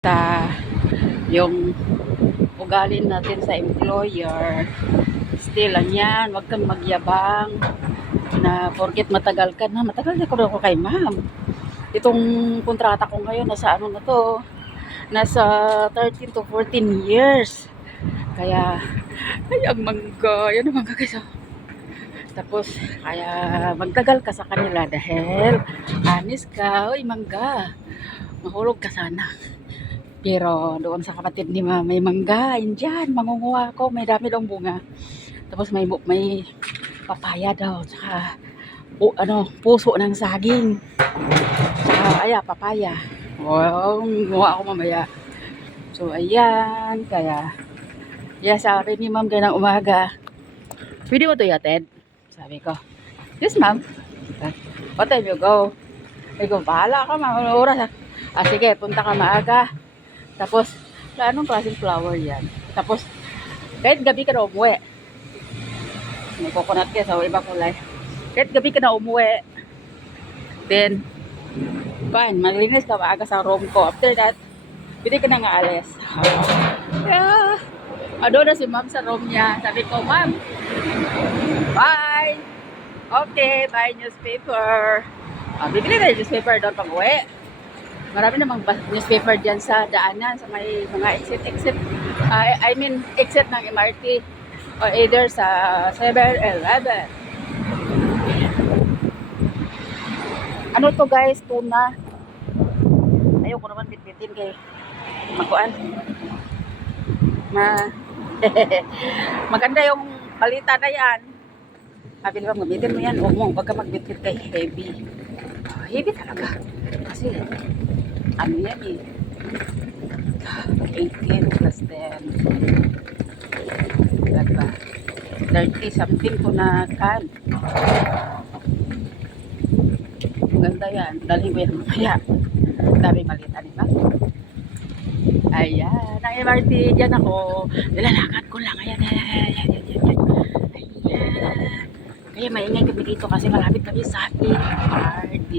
Sa yung ugali natin sa employer, still lang yan, wag kang magyabang na porket matagal ka na. Matagal na ko kay ma'am. Itong kontrata ko ngayon nasa ano na to, nasa 13 to 14 years. Kaya ay ang mangga, yan ang mangga guys. Tapos kaya magtagal ka sa kanila dahil honest ka. Uy mangga, mahulog ka sana. Pero doon sa kapatid ni ma'am, may mangga, dyan, mangunguha ako, may dami daw bunga. Tapos may papaya daw, tsaka puso ng saging. Tsaka papaya. Wow, nguha ako mamaya. So ayan, kaya sabi ni ma'am ganang umaga, pwede mo to yatid? Sabi ko, yes ma'am. What time you go? Sabi ko, bahala ka ma'am, ano oras? Sige, punta ka maaga. Tapos, anong klaseng flower yan? Tapos, kahit gabi ka na umuwi. May coconut ka, so iba kulay. Kahit gabi ka na umuwi. Then, fine, malinis ka maaga sa room ko. After that, pwede ka na nga alis. Doon na si ma'am sa room niya. Sabi ko, ma'am, bye! Okay, bye newspaper. Bibili na yung newspaper doon pag uwi. Marami namang newspaper dyan sa daanan, sa may mga exit. Exit ng MRT or either sa 7-Eleven. Ano to guys, tuna. Ayoko naman bitbitin kay makuan. Maganda yung balita na yan. Sabi ba, mabitin mo yan. Huwag mo, wag ka magbitbit kay heavy. Heavy talaga. Kasi ano yan 18 plus 10 diba? 30 something to na can. Maganda yan, dalhin ko yan mamaya. Dami malita diba? Ayan, ang MRT dyan ako, nilalakad ko lang. Ayan. Kaya maingay kami dito kasi malapit kami sa MRT.